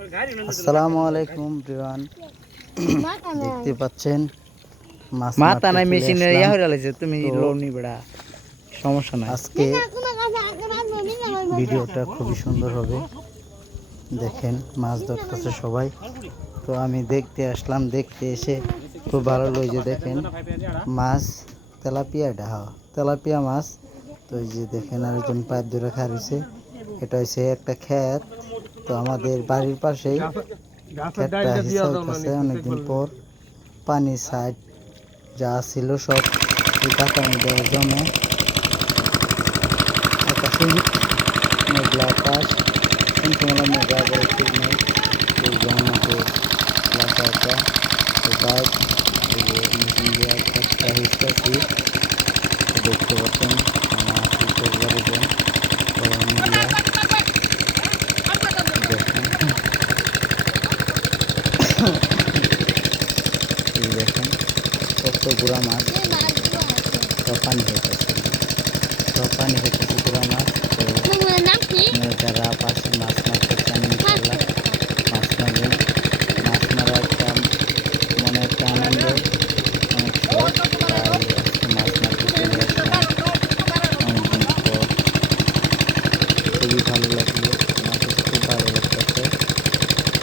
আসসালামু আলাইকুম প্রিয়ান, দেখতে পাচ্ছেন মাছ মাথা নাই মারতে চলে মেশিনের ইয়া আসলাম। হয়ে গেছে, তুমি তো লোনি বেড়া সমস্যা নাই। আজকে ভিডিওটা খুবই সুন্দর হবে, দেখেন মাছ ধরতেছে সবাই। তো আমি দেখতে আসলাম, দেখতে এসে খুব ভালো লাগছে। দেখেন মাছ তেলাপিয়া, ডাহা তেলাপিয়া মাছ। তো এই যে দেখেন আরেকজন পাইপ ধরে খাইছে। এটা হচ্ছে একটা ক্ষেত, তো আমাদের বাড়ির পাশেই ক্ষেতটা হিসা হইতেছে অনেকদিন পর। পানি সাইড যা ছিল সব এই কাকার মধ্যে জমে। আকাশে মেঘলা আকাশ, কিন্তু মেঘলা আবার ঠিক নেই। এই যে আমাদের এলাকা একটা বাইক, এই যে মেশিন দিয়ে ক্ষেতটা হিসতেছি। দেখতে পাচ্ছেন আমার কৃষক বাড়িতে সবাই মিলিয়া দেখেন। এই দেখেন কত গুড়া মাছ, সব পানি হইতেছে, সব পানি হইতেছে গুড়া মাছ। তো যারা পাশে মাছ মারতে চান ইনশাল্লাহ মাছ মারবেন। মাছ মারা একটা মনে একটা আনন্দ, অনেক শখ। তাই আজকে মাছ মারতে চলে আসলাম অনেকদিন পর। খুবই ভালো লাগলো, আমার কাছে খুব ভালো লাগতেছে।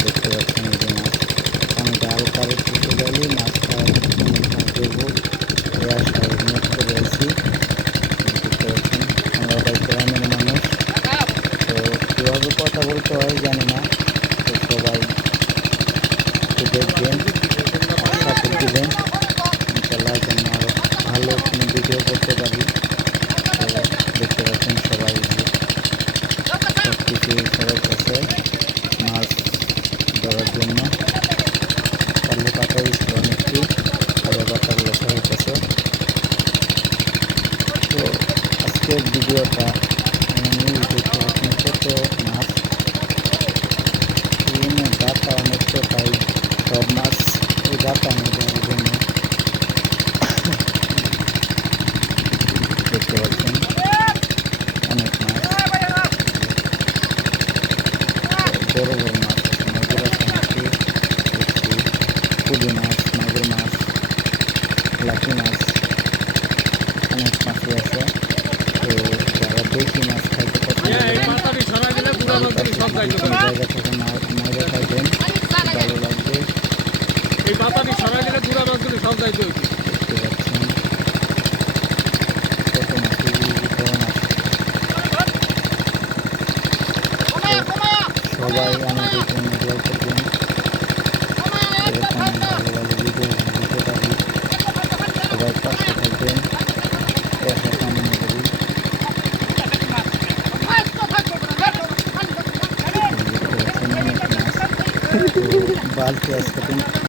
দেখতে পাচ্ছেন এই যে মাছ, আমি ডাল কারে ফুটে গেলে মাছটা অনেক ভাগ দেবো এই আশায় নিয়োগ করে আছি। দেখতে পাচ্ছেন আমরা ভাই গ্রামের মানুষ, তো কীভাবে কথা বলতে হয় জানি না। তো সবাই একটু দেখবেন, সাপোর্ট দিবেন, ইনশাল্লাহ যেন আরও ভালো কোনো ভিডিও করতে পারি। তো দেখতে পাচ্ছেন সবাই যে সব কিছু সরাইতেছে মাছ ধরার জন্য। কালো পাতা ছিল অনেকটি, কালো পাতাগুলো সরাইতেছে। তো আজকের ভিডিওটা এমনই, দেখতে পাচ্ছেন কত মাছ, বিভিন্ন গাতা অনেক, তো তাই সব মাছ এই গাতা মধ্যে জন্য দেখতে পাচ্ছেন অনেক মাছ, বড় বড় মাছ আছে, মাগুর আছে অনেকটি দেখছি, পুঁটি মাছ, মাগুর মাছ, লাঠি মাছ, অনেক মাছই আছে। তো যারা দেশি মাছ খাইতে পছন্দ করেন, বাড়ির পাশে যদি কোনো জায়গা থেকে মাইরে খাইবেন খুব ভালো লাগবে। এই পাতাটি সরাই দিলে গুড়া মাছগুলি সব যাইতে হইবে। দেখতে পাচ্ছেন কত মাছ, বড় মাছ। সবাই আমাদের জন্য দোয়া করবেন, এরকম ভালো ভালো ভিডিও দিতে পারি। সবাই পাশে থাকবেন, এই আশা কামনা করি। দেখতে পাচ্ছেন অনেক মাছ, তো বালতি আজকে